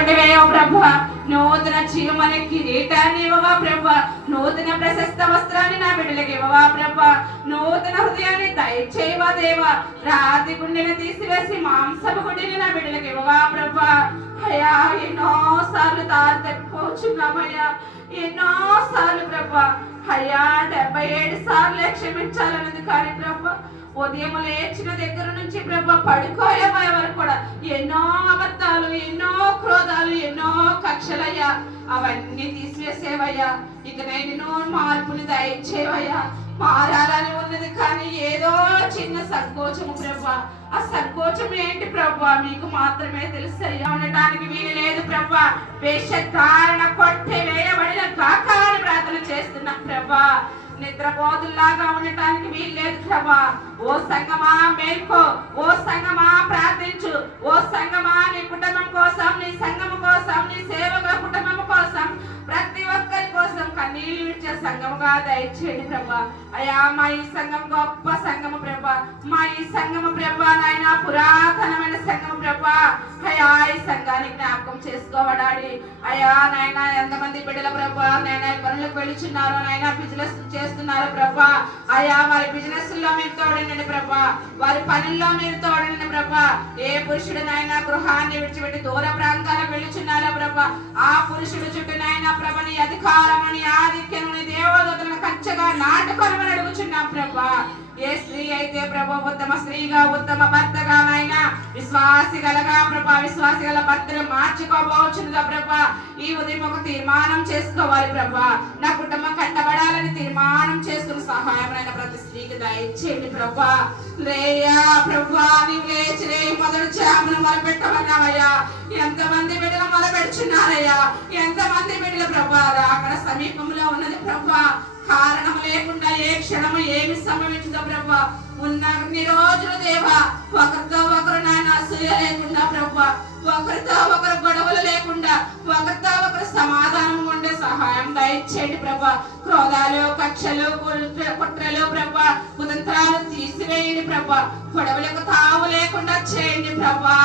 కొట్టివేయవు ప్రభా. నూతన జీవమనే కిరీటాన్ని ఇవ్వవా ప్రభా. నూతన ప్రశస్త వస్త్రాన్ని నా బిడ్డలకు ఇవ్వవా ప్రభా. నూతన హృదయాన్ని దయచేయవా దేవా. రాతి గుండెని తీసివేసి మాంసపు గుండెని నా బిడ్డలకు ఇవ్వవా ప్రభా. అయ్యా ఎన్నో సార్లు తప్పిపోచున్నామయ్యా, ఎన్నో సార్లు ప్రభా. అయ్యా 77 సార్లు క్షమించాలన్నది కానీ ప్రభా, ఉదయం లేచిన దగ్గర నుంచి ప్రభా పడుకోయే వరకు కూడా ఎన్నో అబద్ధాలు, ఎన్నో క్రోధాలు, ఎన్నో కక్షలయ్యా, అవన్నీ తీసివేసేవయ్యా. ఇక నేను మార్పుని దయచేవయ్యా. మారాలని ఉన్నది కానీ ఏదో చిన్న సంకోచము ప్రభా. ఆ సంకోచం ఏంటి ప్రభా మీకు మాత్రమే తెలుసయ్యా. ఉండటానికి వీలు లేదు ప్రభా. వేషధారణ కొట్టి వేయబడిన కాకాని ప్రార్థన చేస్తున్నా ప్రభా. నిద్రపోతుల్లాగా ఉండటానికి వీలు లేదు ప్రభా. ఓ సంగమా మేల్కో, ఓ సంగమా ప్రార్థించు, ఓ సంగమా నీ కుటుంబం కోసం, నీ సంఘము కోసం, నీ సేవకుల కుటుంబం కోసం, ప్రతి ఒక్కరి కోసం కన్నీళ్ళు విడిచే సంఘముగా దయచేయండి ప్రభా. అయ్యా మా ఈ సంఘం గొప్ప సంఘము ప్రభా. మా ఈ సంఘము ప్రభా నాయన పురాతనమైన సంఘము ప్రభా. అయ్యా ఈ సంఘాన్ని జ్ఞాపకం చేసుకోవడాడి. అయ్యా నాయన ఎంతమంది బిడ్డల ప్రభా నాయన పనులకు వెళుచున్నారో నాయన, బిజినెస్ చేస్తున్నారు ప్రభా. అయ్యా వారి బిజినెస్ లో మీరు తోడండి ప్రభా. వారి పనుల్లో మీరు తోడండి ప్రభా. ఏ పురుషుడు నాయన గృహాన్ని విడిచిపెట్టి దూర ప్రాంతాలకు వెళుచున్నారో ప్రభా, ఆ పురుషుడు చుట్టూ నాయన ప్రభా నీ అధికారమని ఆధిక్యముని దేవదూతలను కచ్చగా నాటుకొనమని అడుగుచున్నాం ప్రభా. ఏ స్త్రీ అయితే ప్రభా ఉత్తమ స్త్రీగా, ఉత్తమ భర్తగా నాయన విశ్వాసి గలగా ప్రభా, విశ్వాసి గల భర్తను మార్చుకోబోచునుగా ప్రభా. ఈ ఉదయం ఒక తీర్మానం చేసుకోవాలి ప్రభా. నా కుటుంబం కట్టబడాలని తీర్మానం చేసుకుని సహాయమైన ప్రతి స్త్రీకి దయచేయండి ప్రభా. లేయా ప్రభా, నీవు లేచి రే మొదటి చేమను మొదలుపెట్టమన్నావయ్యా. ఎంతమంది బిడ్డలు మొదలుపెడుచున్నారయ్యా, ఎంతమంది బిడ్డలు ప్రభా అక్కడ సమీపంలో ఉన్నది ప్రభా. కారణం లేకుండా ఏ క్షణము ఏమి సంభవించిందో ప్రభా. ఉన్న అన్ని రోజులు దేవా ఒకరితో ఒకరు నాయన అసూయ లేకుండా ప్రభా, ఒకరితో ఒకరు గొడవలు లేకుండా, ఒకరితో ఒకరు సమాధానం ఉండే సహాయం దయచేయండి ప్రభా. క్రోధాలు, కక్షలు, కుట్రలు ప్రభా, కుతంత్రాలు తీసివేయండి ప్రభా. గొడవలకు తావు లేకుండా చేయండి ప్రభా.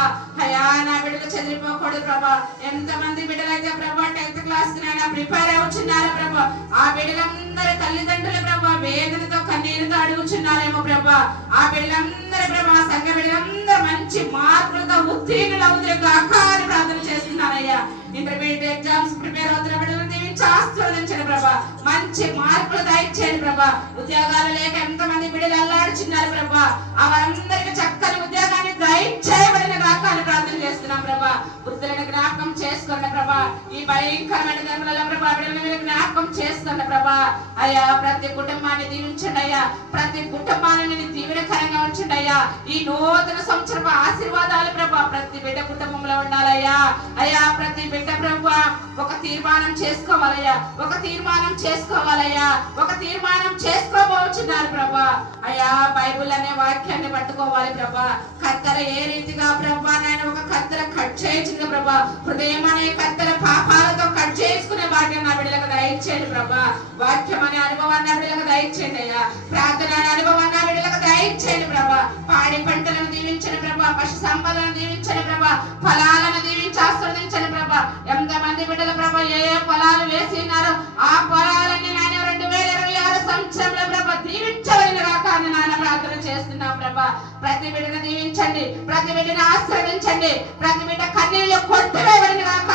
అయ్యా నా బిడ్డలు చెదిరిపోకూడదు ప్రభా. ఎంతమంది బిడ్డలైతే ప్రభా 10th క్లాస్ నైనా ప్రిపేర్ అవుతున్నారు ప్రభా, ఆ బిడ్డలందరూ తల్లిదండ్రులు ప్రభా వేదనతో కన్నీరుతో అడుగుచున్నారేమో ప్రభా. ఆ బిడ్డలందరూ ప్రభా, సంఘ బిడ్డలందరూ మంచి మార్కులతో ఉత్తీర్ణులు అవుతున్న కాకాని ప్రార్థన చేస్తున్నారయ్యా. ఇంటర్మీడియట్ ఎగ్జామ్స్ ప్రిపేర్ అవుతున్న బిడ్డలను దీవించి ఆశీర్వదించండి ప్రభా. మంచి మార్కులు దయచేయండి ప్రభా. ఉద్యోగాలు లేక ఎంతమంది బిడ్డలు అల్లాడుచున్నారు ప్రభా, వారందరికీ చక్కని ఉద్యోగాన్ని దయచేయబడిన కాకాని ప్రార్థన చేస్తున్నాం ప్రభా. వృద్ధులను జ్ఞాపకం చేసుకోండి ప్రభా. ఈ భయంకరమైన దినములలో ప్రభా బిడ్డలను మీరు జ్ఞాపకం చేసుకోండి ప్రభా. అయ్యా ప్రతి కుటుంబాన్ని దీవించండి అయ్యా. ప్రతి కుటుంబాన్ని దీవెనకరంగా ఉంచండి అయ్యా. ఈ నూతన సంవత్సరపు ఆశీర్వాదాలు ప్రభా ప్రతి బిడ్డ కుటుంబంలో ఉండాలయ్యా. అయ్యా ప్రతి బిడ్డ ప్రభా ఒక తీర్మానం చేసుకోవాలయ్యా, ఒక తీర్మానం చేసుకోవాలయ్యా, ఒక తీర్మానం చేసుకోబోచున్నారు ప్రభా. అయ్యా బైబిల్ అనే వాక్యాన్ని పట్టుకోవాలి ప్రభా. కత్తెర ఏ రీతిగా ప్రభా నాయన ఒక కత్తెర కట్ చేయించింది ప్రభా, హృదయం అనే కత్తెర పాపాలతో కట్ చేసుకునే వాక్యం నా బిడ్డలకు దయచేయండి ప్రభా. వాక్యం అనే అనుభవాన్ని నా బిడ్డలకు దయచేయండి అయ్యా. ప్రార్థన అనే అనుభవాన్ని నా బిడ్డలకు దయచేయండి ప్రభా. పాడి పంటలను దీవించండి ప్రభా, పశు సంపదలను దీవించండి ప్రభా, ఫలాలను దీవించి ఆస్వాదించండి ప్రభా. ఎంతమంది బిడ్డల ప్రభా ఏ పొలాలు వేసినారో ఆ పొలాలన్నీ నాయన 2026 సంవత్సరంలో ప్రభా దీవించబడిన కాకాని నాయన ప్రార్థన చేస్తున్నాం ప్రభా. ప్రతి బిడ్డను దీవించండి, ప్రతి బిడ్డను ఆశీర్వదించండి, ప్రతి బిడ్డ కన్నీళ్లు కొట్టివేయబడిన కాక,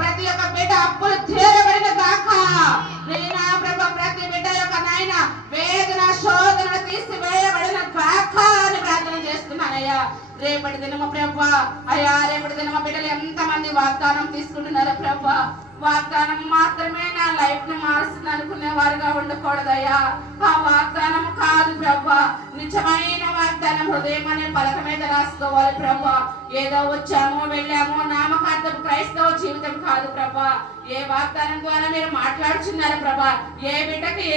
ప్రతి ఒక్క బిడ్డ అప్పులు తీరబడిన కాక నేనా ప్రభా. ప్రతి బిడ్డ యొక్క నాయన వేదన శోధన తీసివేయబడిన కాక అని ప్రార్థన చేస్తున్నానయ్యా. రేపటి దినమ ప్రభా అయ్యా, రేపటి దినమ బిడ్డలు ఎంతమంది వాగ్దానం తీసుకుంటున్నారో ప్రభా. వాగ్దానం మాత్రమే నా లైఫ్ ని మారుస్తుంది అనుకునే వారుగా ఉండకూడదయ్యా. ఆ వాగ్దానం కాదు ప్రభా, నిజమైన వాగ్దానం హృదయం అనే పలక మీద రాసుకోవాలి ప్రభా. ఏదో వచ్చామో వెళ్ళామో నామకార్థం క్రైస్తవ జీవితం కాదు ప్రభా. ఏ వాగ్దానం ద్వారా మీరు మాట్లాడుచున్నారు ప్రభా. ఏ బిడ్డకి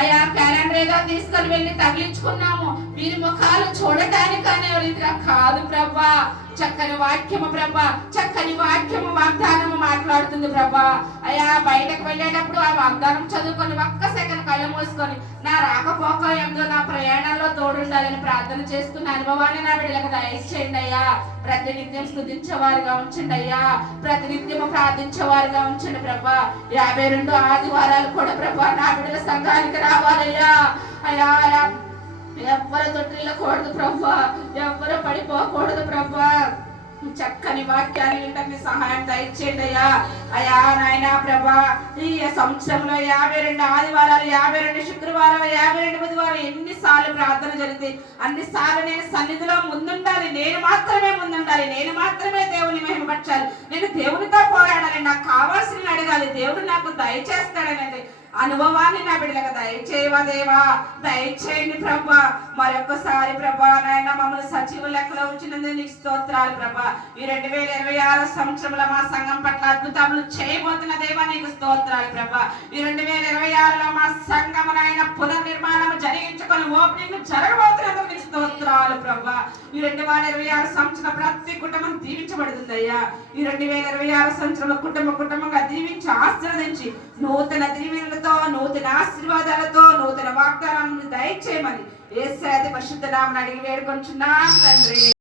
అయా క్యాలెండర్ ఏదో తీసుకొని వెళ్ళి తగిలించుకున్నాము, వీరి ముఖాలు చూడటానికి అనే రీతిగా కాదు ప్రభా. చక్కని వాక్యము ప్రభా, చక్కని వాక్యము వాగ్దానము మాట్లాడుతుంది ప్రభా. అయ్యా బయటకు వెళ్ళేటప్పుడు ఆ వాగ్దానం చదువుకొని ఒక్క సెకండ్ కళ్ళు మూసుకొని నా రాకపోక ఎంతో నా ప్రయాణాల్లో తోడుండాలని ప్రార్థన చేసుకున్న అనుభవాన్ని నా బిడ్డలకు దయచేయండి అయ్యా. ప్రతినిత్యం స్తుతించేవారుగా ఉంచండి అయ్యా, ప్రతినిత్యము ప్రార్థించేవారుగా ఉంచండి ప్రభా. 52 ఆదివారాలు కూడా ప్రభా నా బిడ్డల సంఘానికి రావాలయ్యా. అయ్యా ఎవ్వరు తొట్టిల్లకూడదు ప్రభా, ఎవ్వరు పడిపోకూడదు ప్రభా. చక్కని వాక్యాన్ని వింటే సహాయం దయచేయండి అయ్యా. అయ్యా నాయన ప్రభా, ఈ సంవత్సరంలో 52 ఆదివారాలు, 52 శుక్రవారాలు, 52 బుధవారం ఎన్నిసార్లు ప్రార్థన జరిగింది అన్నిసార్లు నేను సన్నిధిలో ముందుండాలి, నేను మాత్రమే ముందుండాలి, నేను మాత్రమే దేవుని మహిమపరచాలి, నేను దేవునితో పోరాడాలి, నాకు కావాల్సిన అడగాలి, దేవుడు నాకు దయచేస్తాడనేది అనుభవాన్ని నా బిడ్డలకు దయచేయవా దేవా, దయచేయండి ప్రభా. మరొకసారి ప్రభా నాయన మమ్మల్ని సజీవ లెక్కలో ఉంచినందుకు నీకు స్తోత్రాలు ప్రభా. ఈ 2026 సంవత్సరంలో మా సంఘం పట్ల అద్భుతాలు చేయబోతున్న దేవా నీకు స్తోత్రాలు ప్రభా. ఈ 2026లో మా సంఘం నాయన పునర్నిర్మాణం జరిగించుకొని ఓపెనింగ్ జరగబోతున్నందుకు నీకు స్తోత్రాలు ప్రభా. ఈ 2026 సంవత్సరం ప్రతి కుటుంబం దీవించబడుతుంది అయ్యా. ఈ 2026 సంవత్సరంలో కుటుంబంగా దీవించి ఆశీర్వదించి నూతన దీవెనలతో, నూతన ఆశీర్వాదాలతో, నూతన వాగ్దానాలను దయచేయమని యేసయ్య పరిశుద్ధ నామమున అడిగి వేడుకొంచున్నాం తండ్రి.